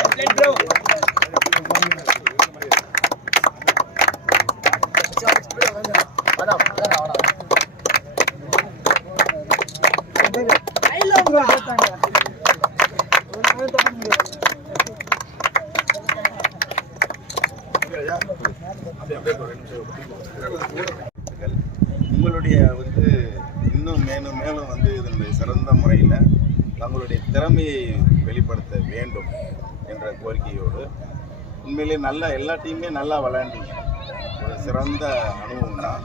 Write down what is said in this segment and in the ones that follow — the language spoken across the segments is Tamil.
உங்களுடைய வந்து இன்னும் மேலும் மேலும் வந்து இதனுடைய சிறந்த முறையில் தங்களுடைய திறமையை வெளிப்படுத்த வேண்டும் என்ற கோரிக்கையோடு உண்மையிலே நல்லா எல்லா டீமுமே நல்லா விளையாண்டீங்க. ஒரு சிறந்த அனுபவம் தான்.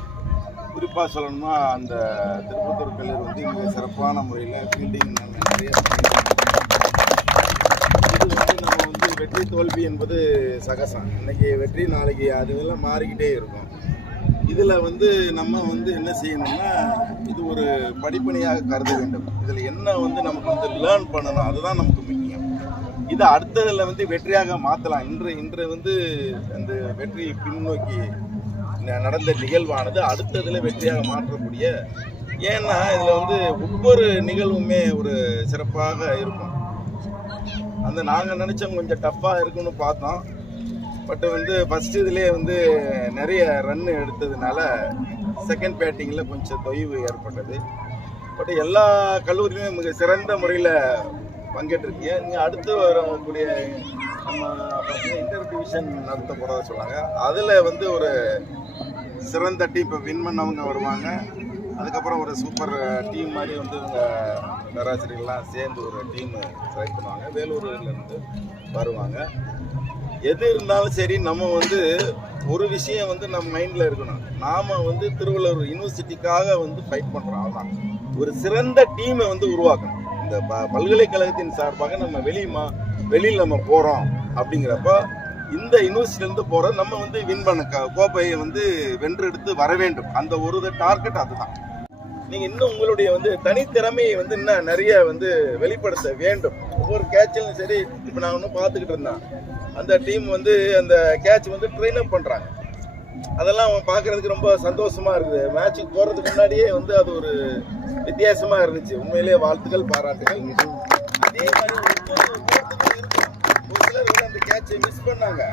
குறிப்பாக சொல்லணும்னா அந்த திருப்பத்தூர் கல்லூரி வந்து மிக சிறப்பான முறையில் ஃபீல்டிங் நிறைய இது நம்ம வந்து வெற்றி தோல்வி என்பது சகசம் இன்னைக்கு வெற்றி நாளைக்கு அது மாறிக்கிட்டே இருக்கும். இதில் வந்து நம்ம வந்து என்ன செய்யணும்னா இது ஒரு படிப்பணியாக கருத வேண்டும். இதில் என்ன வந்து நமக்கு வந்து லேர்ன் பண்ணணும் அதுதான் நமக்கு முக்கியம். இதை அடுத்ததில் வந்து வெற்றியாக மாற்றலாம் இன்று இன்று வந்து அந்த வெற்றி பின்னோக்கி ந- நடந்த நிகழ்வானது அடுத்ததில் வெற்றியாக மாற்றக்கூடிய ஏன்னா இதில் வந்து ஒவ்வொரு நிகழ்வுமே ஒரு சிறப்பாக இருக்கும். அந்த நாங்கள் நினச்சோம் கொஞ்சம் டஃப்பாக இருக்குன்னு பார்த்தோம். பட் வந்து ஃபஸ்ட் இதுலேயே வந்து நிறைய ரன் எடுத்ததுனால செகண்ட் பேட்டிங்கில் கொஞ்சம் தொய்வு ஏற்பட்டது. பட் எல்லா கல்லூரியுமே மிக சிறந்த முறையில் பங்கேற்றிருக்கீங்க. நீங்கள் அடுத்து வரக்கூடிய நம்ம பார்த்தீங்கன்னா இன்டர் டிவிஷன் நடத்த போகிறதா சொல்லுவாங்க. அதில் வந்து ஒரு சிறந்த டீம் இப்போ வின் பண்ணவங்க வருவாங்க. அதுக்கப்புறம் ஒரு சூப்பர் டீம் மாதிரி வந்து இவங்க பேராசிரியர்கள்லாம் சேர்ந்து ஒரு டீம் செலக்ட் பண்ணுவாங்க. வேலூர்லேருந்து வருவாங்க. எது இருந்தாலும் சரி நம்ம வந்து ஒரு விஷயம் வந்து நம்ம மைண்டில் இருக்கணும். நாம் வந்து திருவள்ளூர் யூனிவர்சிட்டிக்காக வந்து ஃபைட் பண்ணுறோம் அதான் ஒரு சிறந்த டீமை வந்து உருவாக்கணும். இந்த ப பல்கலைக்கழகத்தின் சார்பாக நம்ம வெளியுமா மா வெளியில் நம்ம போகிறோம் அப்படிங்கிறப்ப இந்த யூனிவர்சிட்டிலேருந்து போகிற நம்ம வந்து வின் பண்ண க- கோப்பையை வந்து வென்றெடுத்து வர வேண்டும். அந்த ஒரு டார்கெட் அதுதான். நீங்கள் இன்னும் உங்களுடைய வந்து தனித்திறமையை வந்து இன்னும் நிறைய வந்து வெளிப்படுத்த வேண்டும். ஒவ்வொரு கேட்சிலும் சரி இப்போ நான் ஒன்றும் பார்த்துக்கிட்டு இருந்தேன். அந்த டீம் வந்து அந்த கேட்ச் வந்து ட்ரெயின் அப் பண்ணுறாங்க அதெல்லாம் அவன் பார்க்கறதுக்கு ரொம்ப சந்தோஷமாக இருக்குது. மேட்சுக்கு போகிறதுக்கு முன்னாடியே வந்து அது ஒரு வித்தியாசமாக இருந்துச்சு. உண்மையிலேயே வாழ்த்துக்கள் பாராட்டுகள் அதே மாதிரி ஒரு சிலர் வந்து அந்த கேட்சை மிஸ் பண்ணாங்க.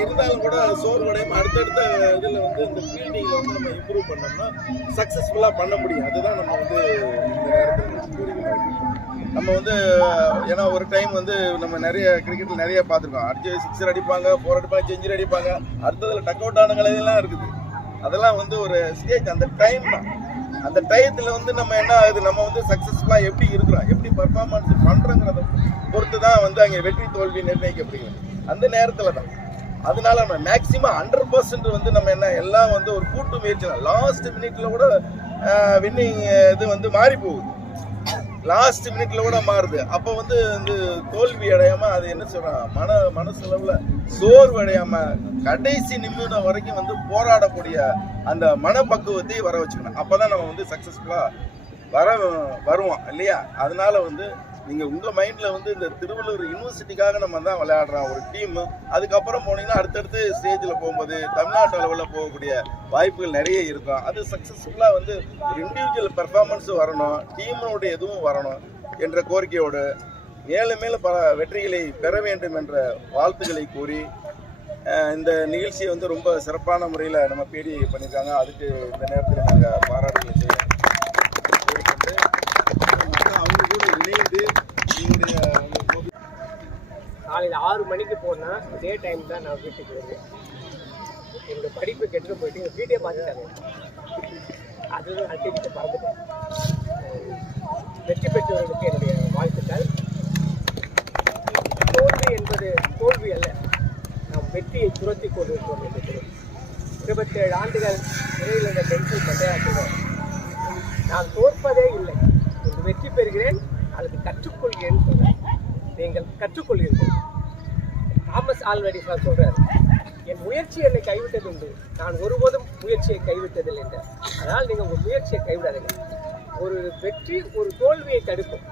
இருந்தாலும் கூட சோர்வடையும் அடுத்தடுத்த இதில் வந்து இந்த ஃபீல்டிங்கில் வந்து நம்ம இம்ப்ரூவ் பண்ணோம்னா சக்ஸஸ்ஃபுல்லாக பண்ண முடியும். அதுதான் நம்ம வந்து இந்த நேரத்தில் கூறி நம்ம வந்து ஏன்னா ஒரு டைம் வந்து நம்ம நிறைய கிரிக்கெட்டில் நிறைய பார்த்துருக்கோம். அடிச்சு சிக்ஸர் அடிப்பாங்க ஃபோர் அடிப்பாங்க செஞ்சுரி அடிப்பாங்க. அடுத்ததில் டக் அவுட் ஆன இருக்குது. அதெல்லாம் வந்து ஒரு ஸ்டேஜ் அந்த டைம் தான். அந்த டயத்தில் வந்து நம்ம என்ன ஆகுது? நம்ம வந்து சக்ஸஸ்ஃபுல்லாக எப்படி இருக்கிறோம்? எப்படி பர்ஃபார்மன்ஸ் பண்ணுறோங்கிறத பொறுத்து தான் வந்து அங்கே வெற்றி தோல்வி நிர்ணயிக்கப்படுகிறது. அந்த நேரத்தில் தான். அதனால நம்ம மேக்ஸிமம் ஹண்ட்ரட் பர்சன்ட் வந்து நம்ம என்ன எல்லாம் வந்து ஒரு கூட்டு முயற்சி லாஸ்ட் மினிட்ல கூட வின்னிங் இது வந்து மாறி போகுது. லாஸ்ட் மினிட்ல கூட மாறுது. அப்போ வந்து இந்த தோல்வி அடையாம அது என்ன சொல்றான் மன மனசளவுல சோர்வு அடையாம கடைசி நிமிடம் வரைக்கும் வந்து போராடக்கூடிய அந்த மனப்பக்குவத்தை வர வச்சுக்கணும். அப்பதான் நம்ம வந்து சக்சஸ்ஃபுல்லா வர வருவோம் இல்லையா? அதனால வந்து நீங்கள் உங்கள் மைண்டில் வந்து இந்த திருவள்ளூர் யூனிவர்சிட்டிக்காக நம்ம தான் விளையாடுறோம். ஒரு டீம் அதுக்கப்புறம் போனீங்கன்னா அடுத்தடுத்து ஸ்டேஜில் போகும்போது தமிழ்நாட்டு அளவில் போகக்கூடிய வாய்ப்புகள் நிறைய இருக்கும். அது சக்ஸஸ்ஃபுல்லாக வந்து ஒரு இண்டிவிஜுவல் பெர்ஃபார்மன்ஸ் வரணும். டீமோட எதுவும் வரணும் என்ற கோரிக்கையோடு மேலும் மேலும் பல வெற்றிகளை பெற வேண்டும் என்ற வாழ்த்துக்களை கூறி இந்த நிகழ்ச்சியை வந்து ரொம்ப சிறப்பான முறையில் நம்ம பேடி பண்ணியிருக்காங்க. அதுக்கு இந்த நேரத்தில் நாங்கள் பாராட்டுகளை செய்யணும் ஆறு மணிக்கு போனால் இதே டைம் தான் நான் வீட்டுக்கு வருவேன். என்னோட படிப்பு கெட்டு போயிட்டு எங்கள் வீட்டே பார்த்துட்டாங்க. அதுதான் நான் டிவிட்டு பார்த்துட்டேன் வெற்றி பெற்றவர்களுக்கு என்னுடைய வாழ்த்துக்கள். தோல்வி என்பது தோல்வி அல்ல நாம் வெற்றியை துரத்தி கொண்டிருக்கிறோம் என்று இருபத்தேழு ஆண்டுகள் நிறைவில் இந்த டென்ஷன் பண்டையாற்றுகிறோம் நான் தோற்பதே இல்லை. ஒரு வெற்றி பெறுகிறேன் அல்லது கற்றுக்கொள்கிறேன் நீங்கள் கற்றுக்கொள்கிறீர்கள். தாமஸ் ஆல்ரெடி சார் என் முயற்சி என்னை கைவிட்டது உண்டு நான் ஒருபோதும் முயற்சியை கைவிட்டதில்லை என்றார் அதனால் நீங்கள் உங்கள் முயற்சியை கைவிடாதீங்க. ஒரு வெற்றி ஒரு தோல்வியை தடுக்கும்.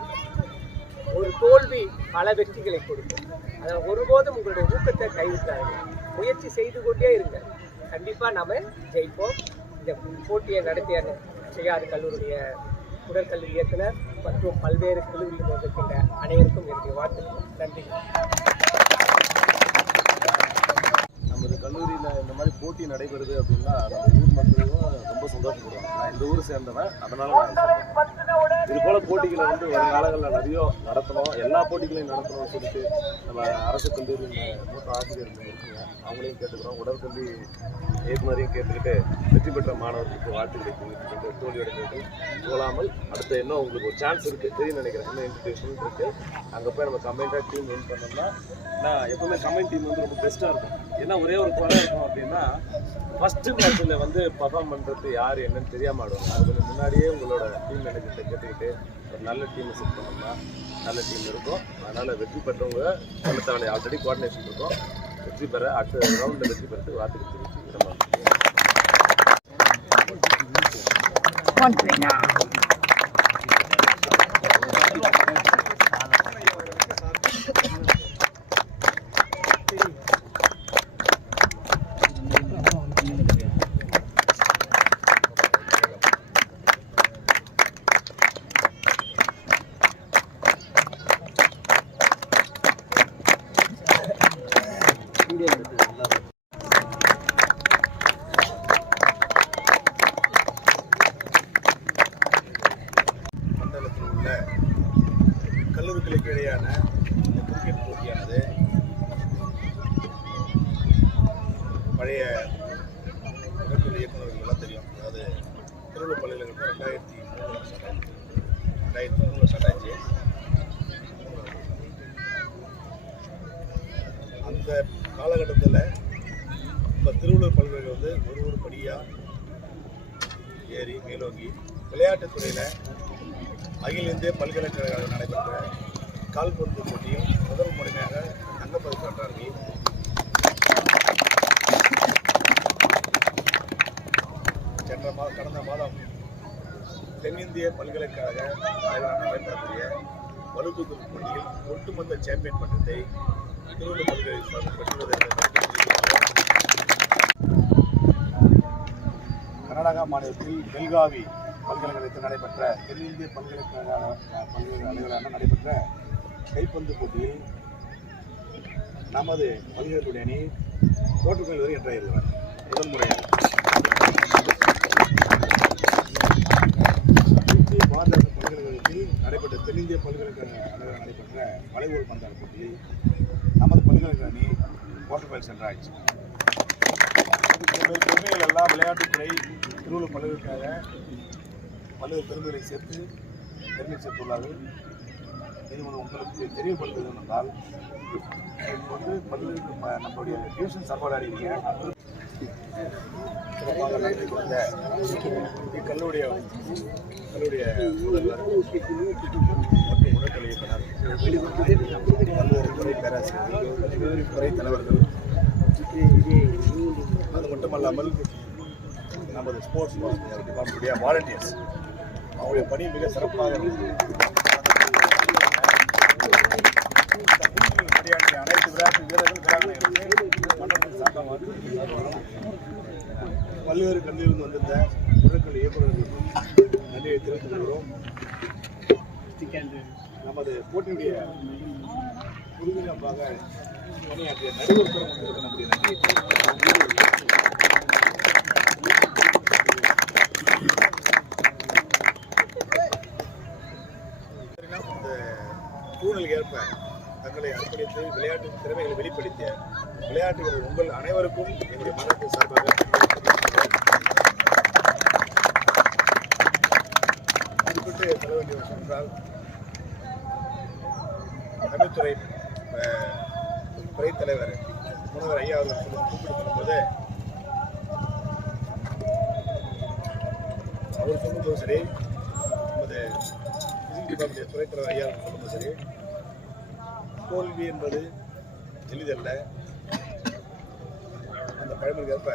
ஒரு தோல்வி பல வெற்றிகளை கொடுக்கும். அதனால் ஒருபோதும் உங்களுடைய ஊக்கத்தை கைவிட்டார்கள் முயற்சி செய்து கொண்டே இருங்க. கண்டிப்பாக நாம் ஜெயிப்போம். இந்த போட்டியை நடத்திய செய்யாறு கல்லூரிய உடற்கல்வி இயக்குனர் மற்றும் பல்வேறு குழுவில் இருக்கின்ற அனைவருக்கும் என்னுடைய வாழ்த்துக்கள். நன்றி. ஒரு கல்லூரியில் இந்த மாதிரி போட்டி நடைபெறுது அப்படின்னா நம்ம ஊர் மக்களும் ரொம்ப சந்தோஷப்படுவாங்க. நான் இந்த ஊர் சேர்ந்தவன் அதனால நான் இது போல போட்டிகளை வந்து வரும் காலங்களில் நிறைய நடத்தணும். எல்லா போட்டிகளையும் நடத்தணும்னு சொல்லிட்டு நம்ம அரசு கல்லூரி மூத்த ஆசிரியர்கள் இருக்கீங்க. அவங்களையும் கேட்டுக்கிறோம். உடற்கல்வி இயக்குனரையும் கேட்டுக்கிட்டு வெற்றி பெற்ற மாணவர்களுக்கு வாழ்த்துக்களை தெரிவித்துக்கிட்டு தோல்வியடைந்தது போகாமல் அடுத்த இன்னும் உங்களுக்கு ஒரு சான்ஸ் இருக்குது தெரியும் நினைக்கிறேன். இன்னும் இன்விடேஷன் இருக்குது அங்கே போய் நம்ம கம்பைண்டாக டீம் வின் பண்ணோம்னா நான் எப்பவுமே கமெண்ட் டீம் வந்து ரொம்ப பெஸ்ட்டாக இருக்கும். ஏன்னா ஒரே ஒரு குறை இருக்கும் அப்படின்னா ஃபஸ்ட்டு மேட்ச்சில் வந்து பர்ஃபார்ம் பண்ணுறது யார் என்னன்னு தெரியாமல் ஆடுவாங்க. அது கொஞ்சம் முன்னாடியே உங்களோட டீம் மேனேஜர்கிட்ட கேட்டுக்கிட்டு ஒரு நல்ல டீமை செட் பண்ணோம்னா நல்ல டீம் இருக்கும். அதனால் வெற்றி பெற்றவங்க நல்ல தவணை ஆல்ரெடி கோஆர்டினேஷன் இருக்கும். வெற்றி பெற அடுத்த ரவுண்டில் வெற்றி பெறதுக்கு வாழ்த்துக்கள் தெரிவித்து விடமாட்டேன் மண்டலத்தில் உள்ள கல்லூரிகளுக்கு இடையான இந்த கிரிக்கெட் போட்டியானது பழைய உடற்கல்வி இயக்குநர்கள்லாம் தெரியும். அதாவது திருவள்ளூர் பல்கலைக்கழகம் ரெண்டாயிரத்தி மூணு ஸ்டார்ட் ரெண்டாயிரத்தி மூணு ஸ்டார்ட் ஆச்சு. இந்த காலகட்டத்தில் இப்போ திருவள்ளூர் பல்கலைக்கழகம் வந்து ஒரு ஒரு படியாக ஏறி மேலோங்கி விளையாட்டுத்துறையில் அகில இந்திய பல்கலைக்கழகம் நடைபெற்ற கால்பந்து போட்டியில் முதல் முறையாக தங்கப்பதக்கம் வென்றார்கள். சென்ற மா கடந்த மாதம் தென்னிந்திய பல்கலைக்கழக அளவிலான நடைபெறக்கூடிய வலுதூக்கும் போட்டியில் ஒட்டுமொத்த சாம்பியன் பட்டத்தை கர்நாடகா மாநிலத்தில் பெல்காவி பல்கலைக்கழகத்தில் நடைபெற்ற தென்னிந்திய பல்கலைக்கழக பல்கலைக்கழகங்களான நடைபெற்ற கைப்பந்து போட்டியில் நமது பல்கலைக்கழக அணி தோற்றுக்கொள்வது வரை என்றாயிருக்கிறார் முதல் முறையாக திருச்சி பாரத பல்கலைக்கழகத்தில் நடைபெற்ற தென்னிந்திய பல்கலைக்கழக அளவில் நடைபெற்ற வளைகோல் பந்தாட்ட போட்டியில் நமது பல்கலைக்கழக அணி குவார்டர் ஃபைனல் சென்றாச்சு. பெருமைகள் எல்லாம் விளையாட்டுத்துறை திருவள்ளூர் பல்கலைக்கழக பல்வேறு பெருமைகளை சேர்த்து பெருமை சேர்த்துள்ளார்கள். இது ஒன்று உங்களுக்கு தெரியப்படுத்துவது என்றால் இப்போ வந்து பல்வேறு நம்மளுடைய டியூஷன் சாப்பாடு அறிவிங்க சிறப்பாக நடத்தி கொடுத்த இக்கல்லூரிய கல்லுடைய முதல்வர் மற்றும் உடற்கல்வி பல்வேறு துறை பேராசிரியர்கள் துறை தலைவர்கள் அது மட்டுமல்லாமல் நமது ஸ்போர்ட்ஸ் நம்முடைய வாலண்டியர்ஸ் அவருடைய பணி மிக சிறப்பாக இருந்தது. பணியாற்றிய அனைத்து விளையாட்டு வீரர்கள் வீராங்கனைகளுக்கு மண்டலத்தின் பல்வேறு கல்வியிலிருந்து வந்திருந்த பொருட்கள் இயக்குநர்களுக்கும் நன்றியை தெரிவித்துக் கொள்கிறோம். நமது போட்டியுடைய உறுதியாக பணியாற்றிய நடுவர் பெருமக்களுக்கு நம்முடைய நன்றியை தெரிவித்துக் இந்த சூழலுக்கு ஏற்ப தங்களை அர்ப்பணித்து விளையாட்டு திறமைகளை வெளிப்படுத்திய விளையாட்டு உங்கள் அனைவருக்கும் என்னுடைய மனத்தின் சார்பாக குறிப்பிட்டு சொல்ல வேண்டிய விஷயம் என்றால் தமிழ்துறை துறை தலைவர் முனைவர் ஐயா அவர்கள் கூப்பிட்டு பண்ணும்போது அவர் சொல்லும்போது சரி நமது பிசிக்ஸ் துறைத்தலைவர் தலைவர் ஐயா அவர்கள் சொல்லும்போது சரி தோல்வி என்பது எளிதல்ல. அந்த பழமொழிக்கேற்ப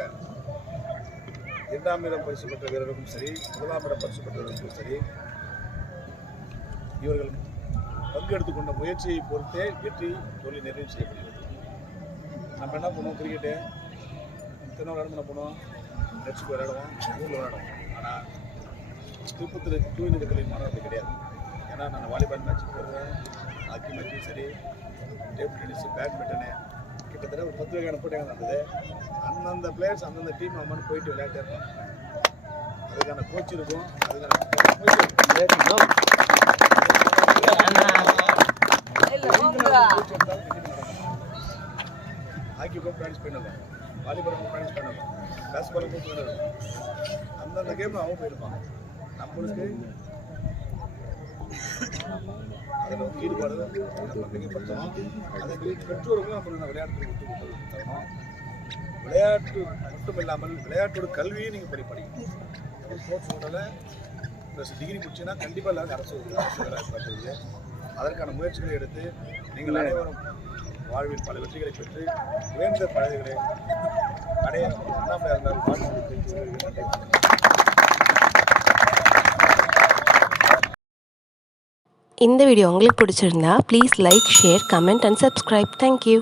இரண்டாம் இடம் பரிசு பெற்ற வீரருக்கும் சரி முதலாம் இடம் பரிசு பெற்றவர்களுக்கும் சரி இவர்கள் பங்கெடுத்துக்கொண்ட முயற்சியை பொறுத்தே வெற்றி தோல்வி நிறைவு செய்யப்படுகிறது. நம்ம என்ன பண்ணுவோம்? கிரிக்கெட்டு இத்தனை விளையாட போனோம் நெட்ஸ்க்கு விளையாடுவோம் ஊரில் விளையாடுவோம். ஆனால் திருப்பத்தில் தூய்மை கல்வி மாணவர்கள் கிடையாது. ஏன்னா நான் வாலிபால் மேட்ச் போடுவேன் ஹாக்கி மேட்சும் சரி டேபிள் டென்னிஸ் பேட்மிண்டனு கிட்டத்தட்ட ஒரு பத்து வகையான போட்டிகள் நடந்தது. அந்தந்த பிளேயர்ஸ் அந்தந்த டீம் அம்மன் போயிட்டு விளையாட்டு இருப்பாங்க அதுக்கான கோச் இருக்கும் அதுக்கான coach இருக்கும். ஹாக்கி கூட ப்ராக்டிஸ் பண்ணணும் வாலிபால் கூட ப்ராக்டிஸ் பண்ணணும் பேஸ்பால் கூட பண்ணணும் அந்தந்த கேமில் அவன் போயிருப்பான் நம்மளுக்கு அதில் வந்து ஈடுபாடு நம்ம மிகப்படுத்தணும் அதை பெற்றோருக்கும் நம்ம விளையாட்டு தரணும் விளையாட்டு மட்டும் இல்லாமல் விளையாட்டோட கல்வியும் நீங்கள் படி படிக்கணும் ஸ்போர்ட்ஸ் கோட்டாவில் ப்ளஸ் டிகிரி முடிச்சுன்னா கண்டிப்பாக எல்லாரும் அரசு அரசு வேலை அதற்கான முயற்சிகளை எடுத்து நீங்கள் அனைவரும் வாழ்வில் பல வெற்றிகளை பெற்று உயர்ந்த பதவிகளை அடைய அண்ணாமலை இருந்தால் வாழ்த்து இந்த வீடியோ உங்களுக்கு பிடிச்சிருந்தா please like share comment and subscribe thank you